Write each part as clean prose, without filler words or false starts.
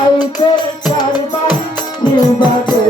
যাইতে কারবার বাজে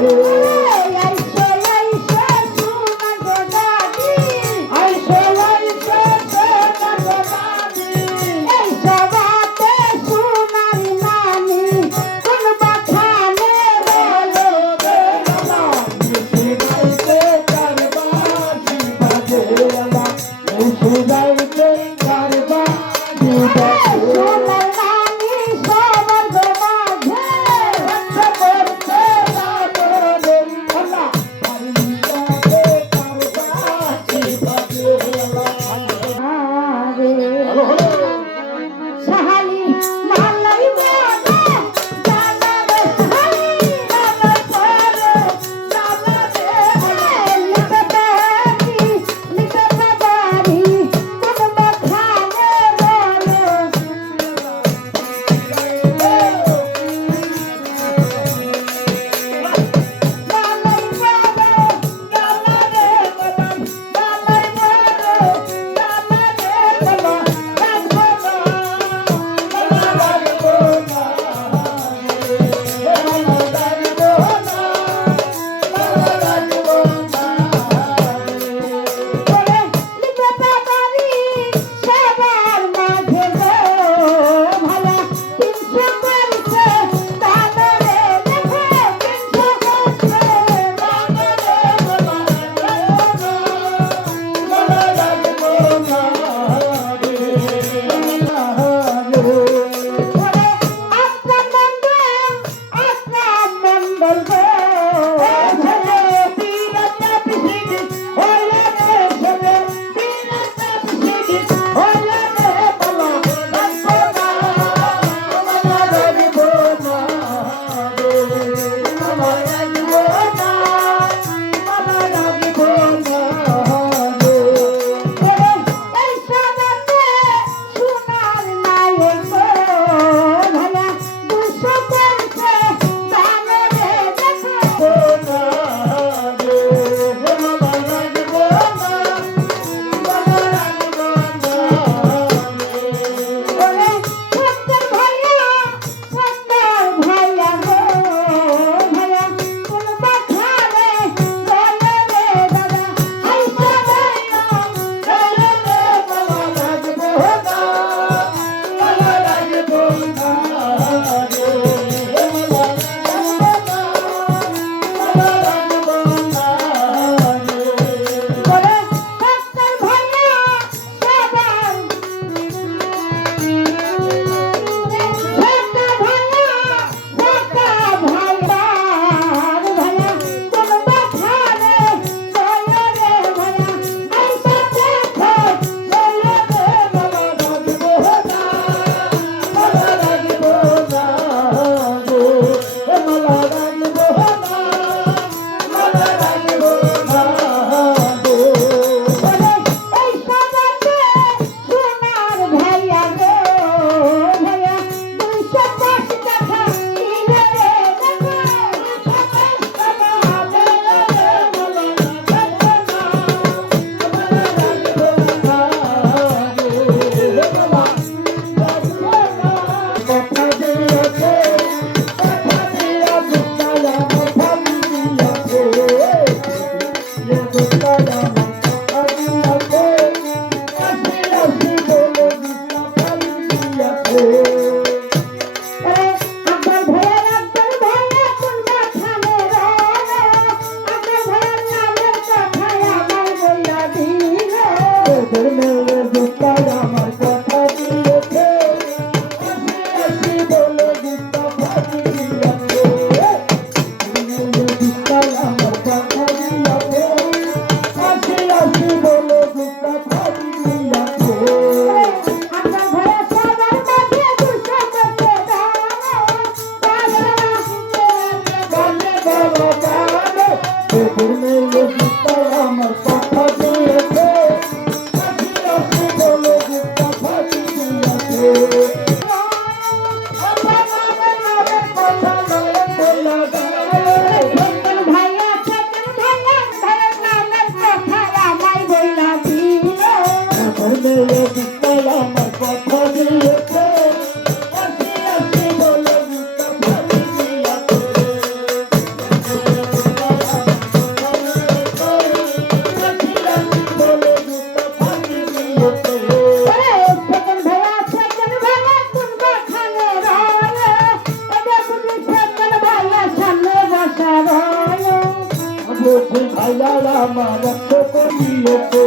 আল্লাহ আমার একশো করিয়েছে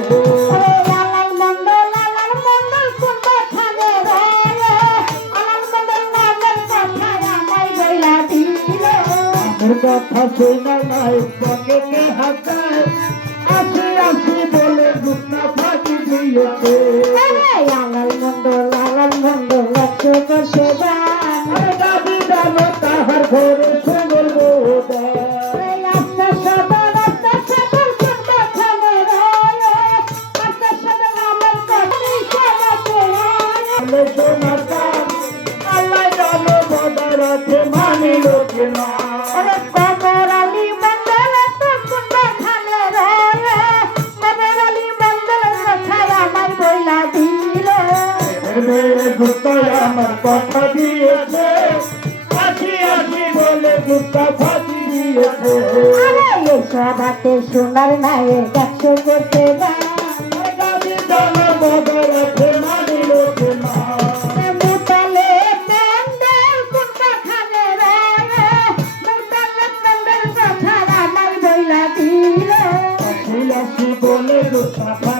আলাল মন্ডল কোনখানে রে আলাল মন্ডল নামের কথা আমায় বইলা দিল আমার কথা শোনা নাই পকেটে হাতায় আসি আসি বলে দুটা ফাঁকি দিয়েছে আলাল মন্ডল একশো করছে গান দাবি জানো তাহার ঘরে সুন্দর বোধা আপনার সদর কোনখানে রে আপনার সদর আমার কথা শোনাতে সোনার দাম আল্লাহ জানো বদার আছে মানিল কিনা কবর আলী মন্ডল কোনখানে রে কবর আলী মন্ডল কথা আমায় বইলা দিল মেয়ে দুটাই আমার কথা দিয়েছে আসি আসি বলে দুটা ফাঁকি দিয়েছে সবাতে সোনার নায়ক একশো করতে দাবি জানো বদার আছে মানিল কিনা মুতালে মন্ডল কোনখানে রে মুতালে মন্ডল কথা আমায় বইলা দিল আসি আসি বলে দুটা